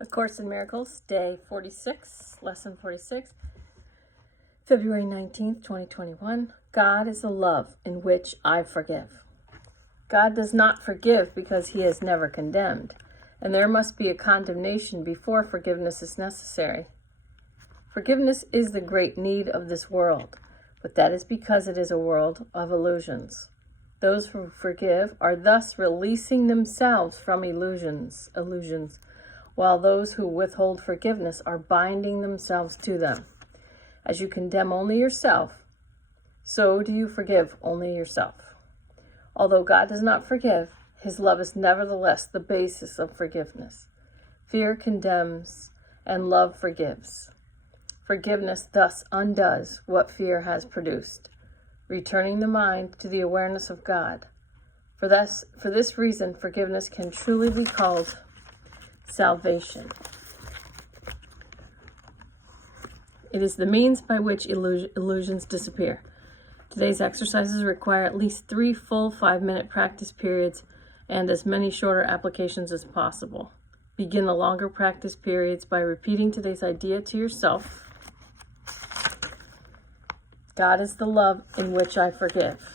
A Course in Miracles, Day 46, Lesson 46, February 19th, 2021. God is the love in which I forgive. God does not forgive because he is never condemned, and there must be a condemnation before forgiveness is necessary. Forgiveness is the great need of this world, but that is because it is a world of illusions. Those who forgive are thus releasing themselves from illusions, while those who withhold forgiveness are binding themselves to them. As you condemn only yourself, so do you forgive only yourself. Although God does not forgive, his love is nevertheless the basis of forgiveness. Fear condemns and love forgives. Forgiveness thus undoes what fear has produced, returning the mind to the awareness of God. For this reason, forgiveness can truly be called salvation. It is the means by which illusions disappear. Today's exercises require at least 3 full 5-minute practice periods and as many shorter applications as possible. Begin the longer practice periods by repeating today's idea to yourself. God is the love in which I forgive.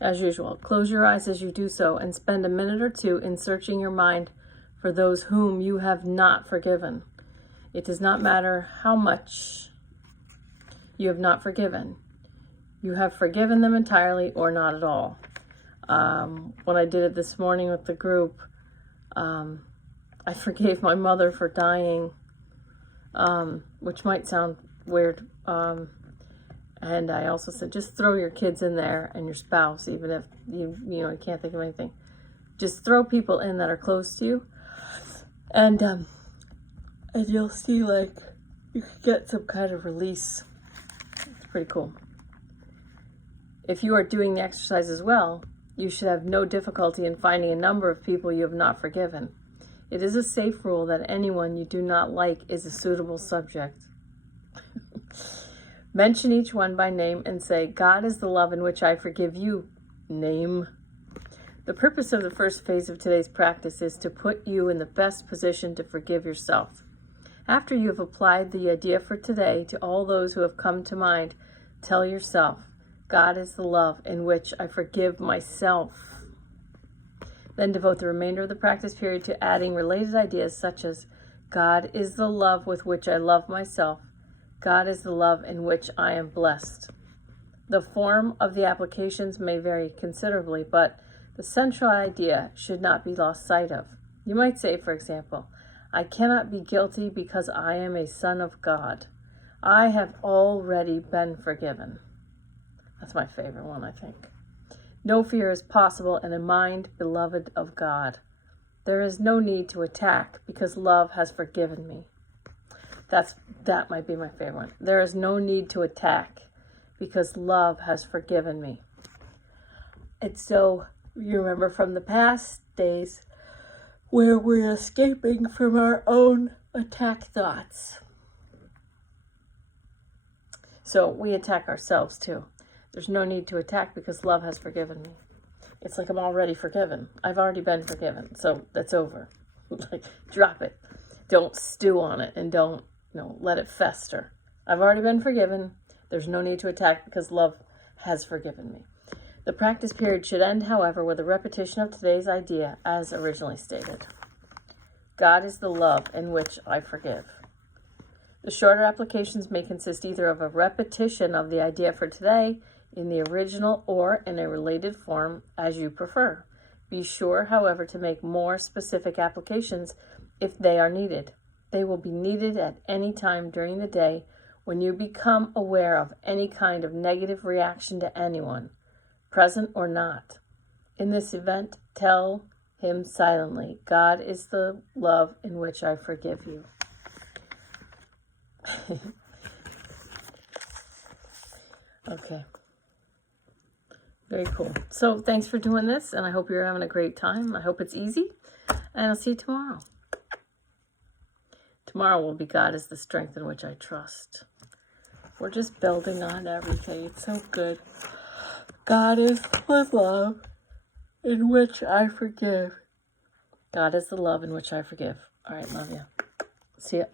As usual, close your eyes as you do so and spend a minute or two in searching your mind for those whom you have not forgiven. It does not matter how much you have not forgiven. You have forgiven them entirely or not at all. When I did it this morning with the group, I forgave my mother for dying, which might sound weird. And I also said, just throw your kids in there and your spouse, even if you can't think of anything. Just throw people in that are close to you, and you'll see like you can get some kind of release. It's pretty cool. If you are doing the exercise as well, you should have no difficulty in finding a number of people you have not forgiven. It is a safe rule that anyone you do not like is a suitable subject. Mention each one by name and say, God is the love in which I forgive you. Name. The purpose of the first phase of today's practice is to put you in the best position to forgive yourself. After you have applied the idea for today to all those who have come to mind, tell yourself, God is the love in which I forgive myself. Then devote the remainder of the practice period to adding related ideas such as, God is the love with which I love myself. God is the love in which I am blessed. The form of the applications may vary considerably, but the central idea should not be lost sight of. You might say, for example, I cannot be guilty because I am a son of God. I have already been forgiven. That's my favorite one, I think. No fear is possible in a mind beloved of God. There is no need to attack because love has forgiven me. That might be my favorite one. There is no need to attack because love has forgiven me. And so you remember from the past days where we're escaping from our own attack thoughts. So we attack ourselves too. There's no need to attack because love has forgiven me. It's like I'm already forgiven. I've already been forgiven. So that's over. Like, drop it. Don't stew on it and don't let it fester. I've already been forgiven. There's no need to attack because love has forgiven me. The practice period should end, however, with a repetition of today's idea as originally stated. God is the love in which I forgive. The shorter applications may consist either of a repetition of the idea for today in the original or in a related form as you prefer. Be sure, however, to make more specific applications if they are needed. They will be needed at any time during the day when you become aware of any kind of negative reaction to anyone, present or not. In this event, tell him silently, God is the love in which I forgive you. Okay. Very cool. So thanks for doing this, and I hope you're having a great time. I hope it's easy, and I'll see you tomorrow. Tomorrow will be God is the strength in which I trust. We're just building on everything. It's so good. God is with love. in which I forgive. God is the love in which I forgive. All right, love you. See ya.